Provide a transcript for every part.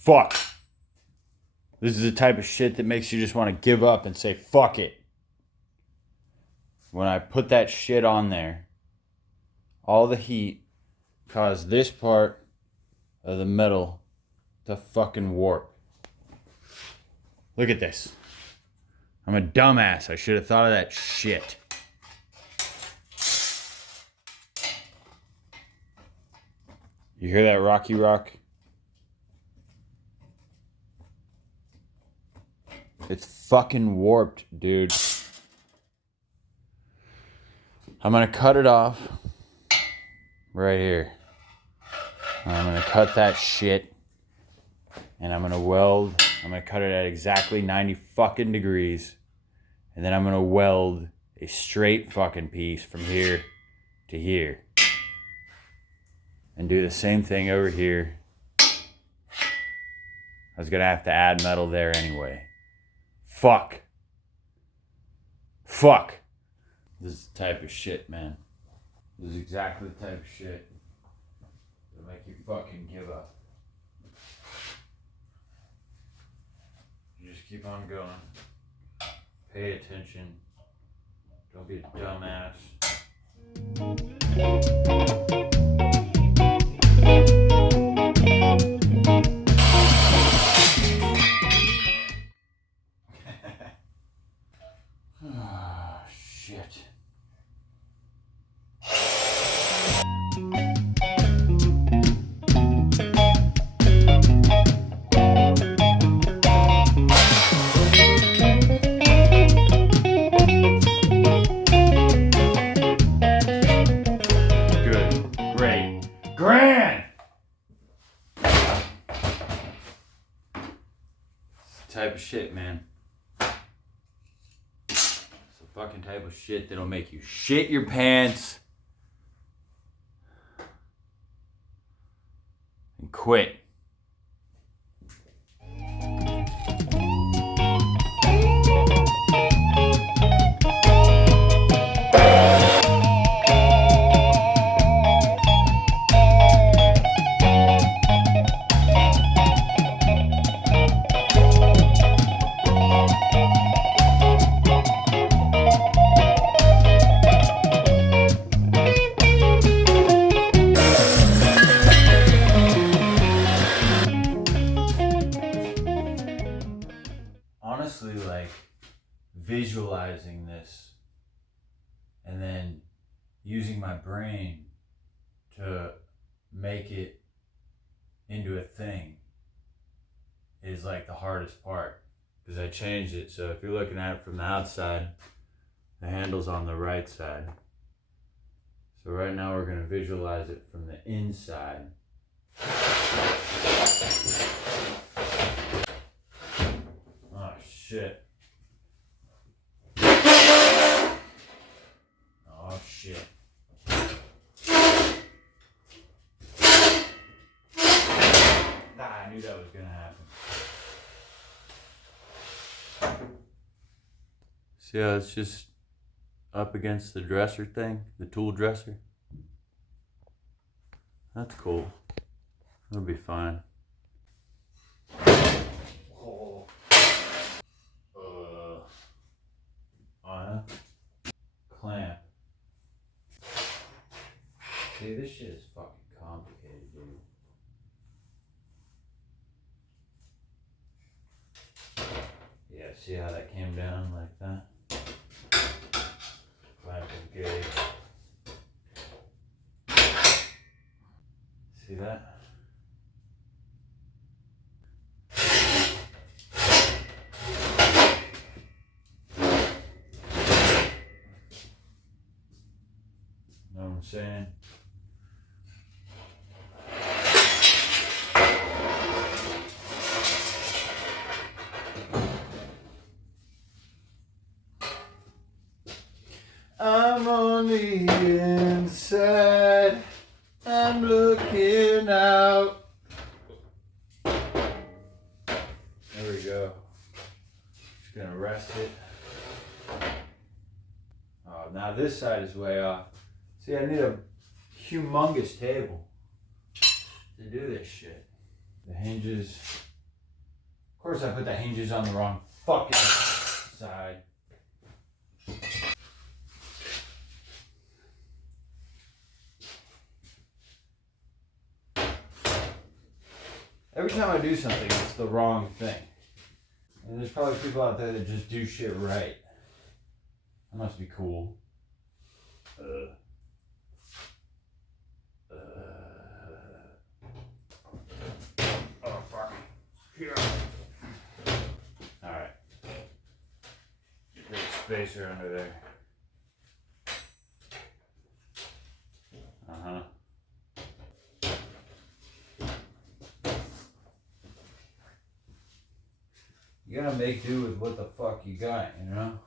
Fuck. This is the type of shit that makes you just want to give up and say, fuck it. When I put that shit on there, all the heat caused this part of the metal to fucking warp. Look at this. I'm a dumbass. I should have thought of that shit. You hear that rocky rock? It's fucking warped, dude. I'm gonna cut it off right here. I'm gonna cut that shit and I'm gonna weld. I'm gonna cut it at exactly 90 fucking degrees. And then I'm gonna weld a straight fucking piece from here to here. And do the same thing over here. I was gonna have to add metal there anyway. Fuck. Fuck. This is the type of shit, man. This is exactly the type of shit that'll make you fucking give up. You just keep on going. Pay attention. Don't be a dumbass. Ah, shit. Good. Great. Grand! It's the type of shit, man. Fucking type of shit that'll make you shit your pants and quit. Honestly, like visualizing this and then using my brain to make it into a thing is like the hardest part, because I changed it. So if you're looking at it from the outside, the handle's on the right side. So right now we're going to visualize it from the inside. Oh shit. Oh shit. I knew that was gonna happen. See how it's just up against the dresser thing, the tool dresser? That's cool. It'll be fine. Oh. Clamp. See, this shit is fucking complicated, dude. Yeah, see how that came down like that? Clamping good. See that? Know what I'm saying? I'm on the inside, I'm looking out. There we go. Just gonna rest it. Oh, now this side is way off. See, I need a humongous table to do this shit. The hinges course I put the hinges on the wrong fucking side. Every time I do something, it's the wrong thing. And there's probably people out there that just do shit right. That must be cool. Oh, fuck. Here. Alright. There's spacer under there. Uh-huh. You gotta make do with what the fuck you got, you know?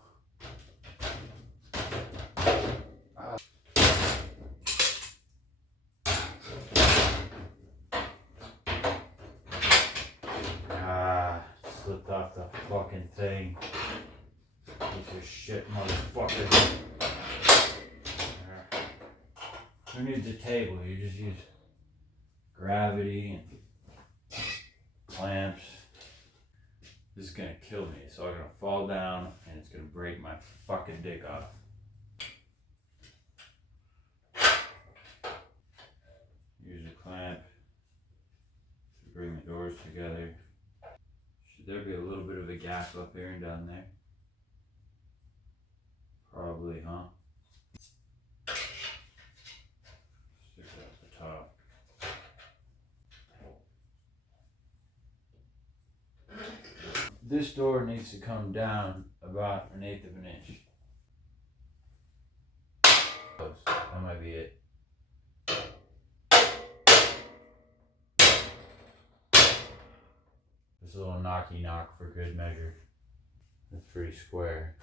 Slipped off the fucking thing. Piece of shit, motherfucker. Who needs a table? You just use gravity and clamps. This is gonna kill me. So I'm gonna fall down and it's gonna break my fucking dick off. Use a clamp to bring the doors together. Should there be a little bit of a gap up here and down there? Probably, huh? Stick it at the top. This door needs to come down about 1/8 of an inch. That might be it. Just a little knocky knock for good measure. That's pretty square.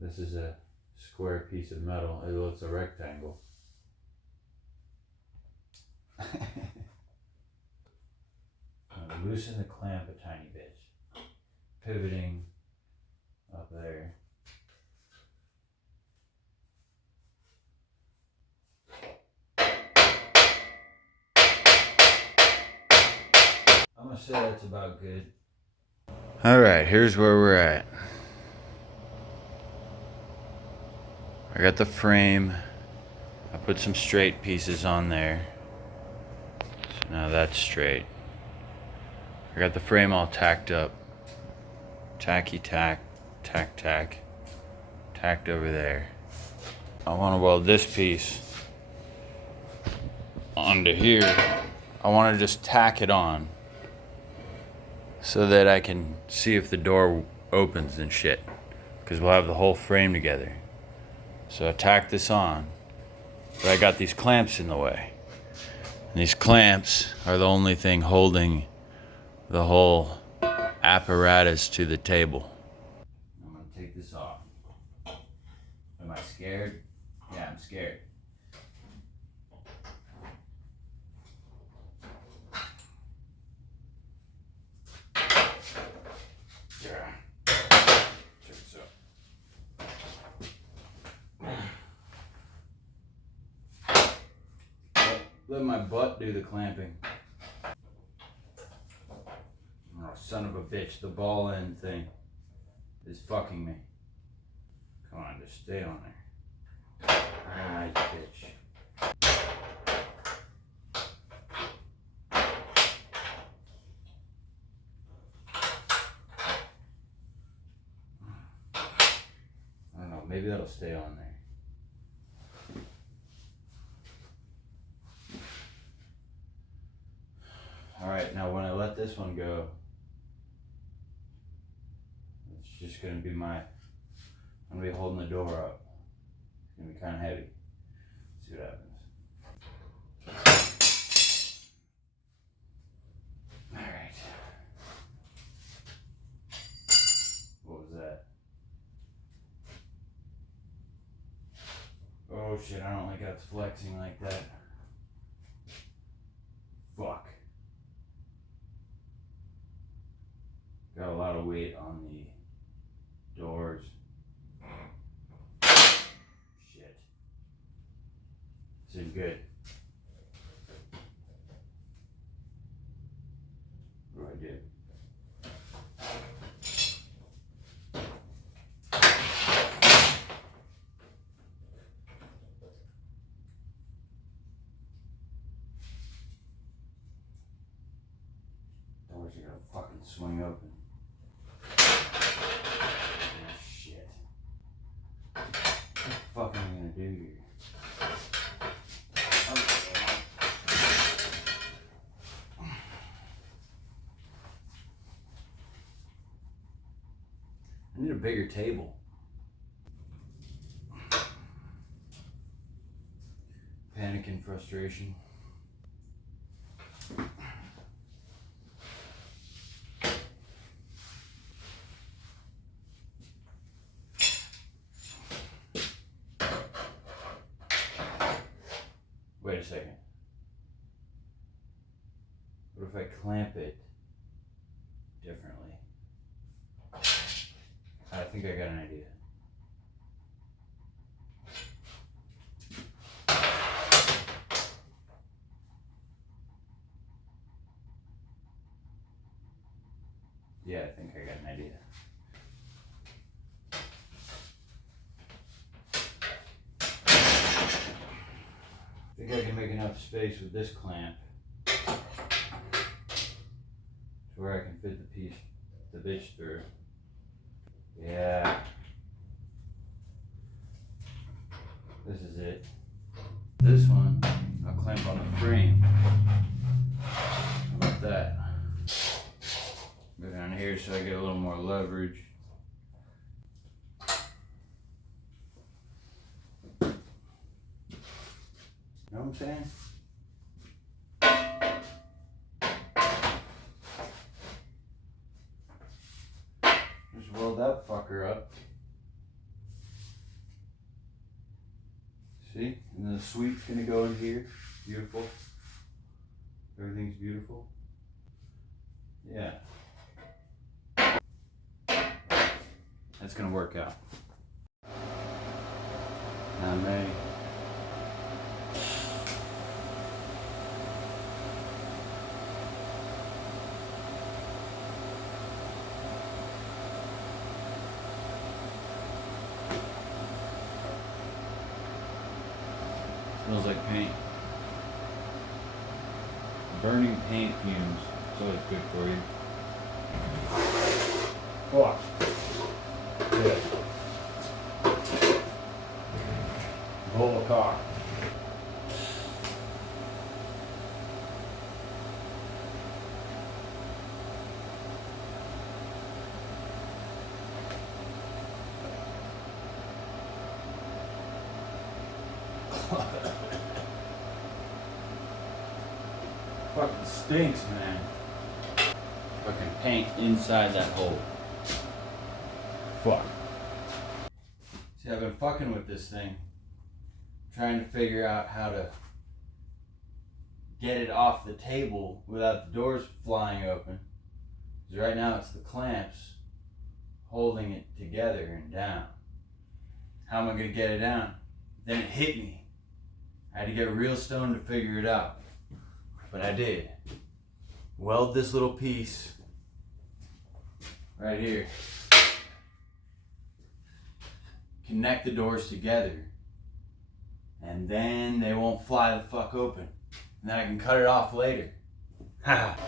This is a square piece of metal. It looks a rectangle. Loosen the clamp a tiny bit. Pivoting up there. I'm gonna say that's about good. Alright, here's where we're at. I got the frame. I put some straight pieces on there. So now that's straight. I got the frame all tacked up. Tacky tack, tack tack. Tacked over there. I want to weld this piece onto here. I want to just tack it on so that I can see if the door opens and shit, because we'll have the whole frame together. So I tack this on, but I got these clamps in the way. And these clamps are the only thing holding the whole apparatus to the table. I'm gonna take this off. Am I scared? Yeah, I'm scared. Yeah. Check this out. Let my butt do the clamping. Oh, son of a bitch, the ball end thing is fucking me. Come on, just stay on there. Ah, you bitch. I don't know, maybe that'll stay on there. Alright, now when I let this one go, it's just gonna be I'm gonna be holding the door up. It's gonna be kinda heavy. Let's see what happens. Alright. What was that? Oh shit, I don't like how it's flexing like that. Fuck. Got a lot of weight on the doors. Shit. This isn't good. What do I do? Doors are gonna fucking swing open. Oh, shit. What the fuck am I gonna do here? I need a bigger table. Panic and frustration. Wait a second. What if I clamp it differently? I think I got an idea. Yeah, I think I got an idea. I think I can make enough space with this clamp to where I can fit the bitch through. Yeah. This is it. This one, I'll clamp on the frame. How about that? Go down here so I get a little more leverage. You know what I'm saying? Just weld that fucker up. See? And then the sweep's gonna go in here. Beautiful. Everything's beautiful. Yeah. That's gonna work out. Now May. Smells like paint. Burning paint fumes. It's always good for you. Fuck. Yeah. Roll a car. Fucking stinks, man. Fucking paint inside that hole. Fuck. See, I've been fucking with this thing, trying to figure out how to get it off the table without the doors flying open. Because right now it's the clamps holding it together and down. How am I gonna get it down? Then it hit me. I had to get real stoned to figure it out. But I did. Weld this little piece right here. Connect the doors together. And then they won't fly the fuck open. And then I can cut it off later. Ha!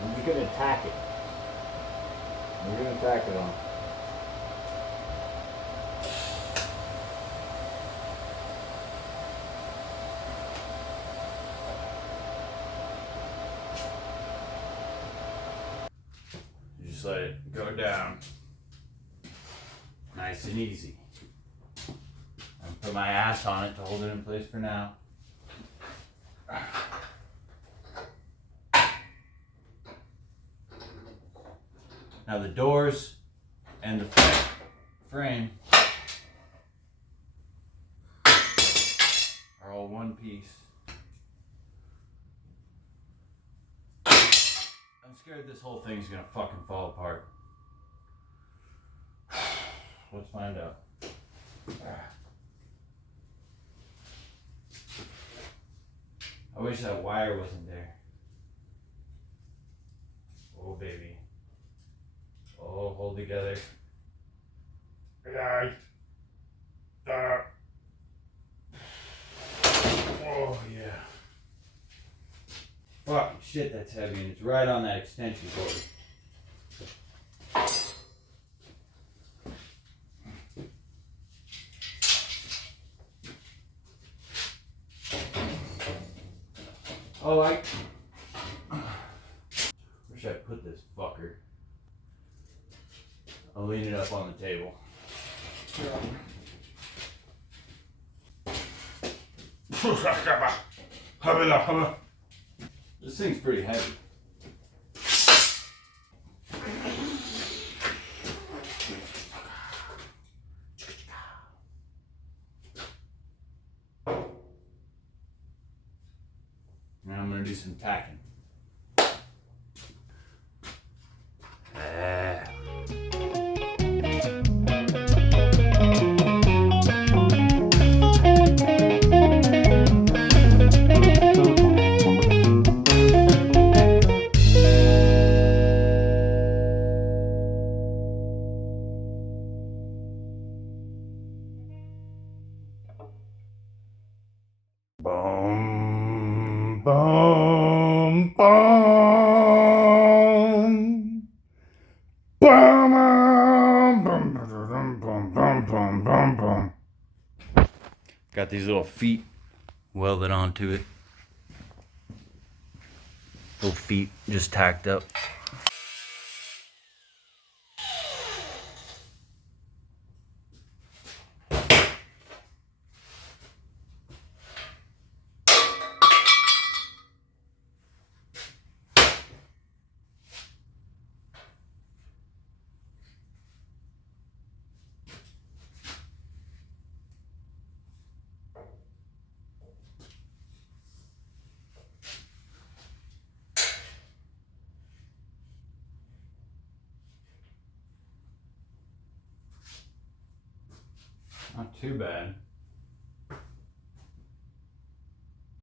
I'm just gonna tack it. We're gonna tack it on. You just let it go down. Nice and easy. I'm put my ass on it to hold it in place for now. Now the doors and the frame are all one piece. I'm scared this whole thing's gonna fucking fall apart. Let's find out. I wish that wire wasn't there. Oh baby. Oh, hold together. Oh yeah. Fucking shit, that's heavy, and it's right on that extension cord. Oh, where should I put this fucker? I'll lean it up on the table. This thing's pretty heavy. Now I'm gonna do some tacking. Boom, boom, boom. Boom, boom, boom, boom, boom, boom, boom, boom. Got these little feet welded onto it. Little feet just tacked up. Not too bad.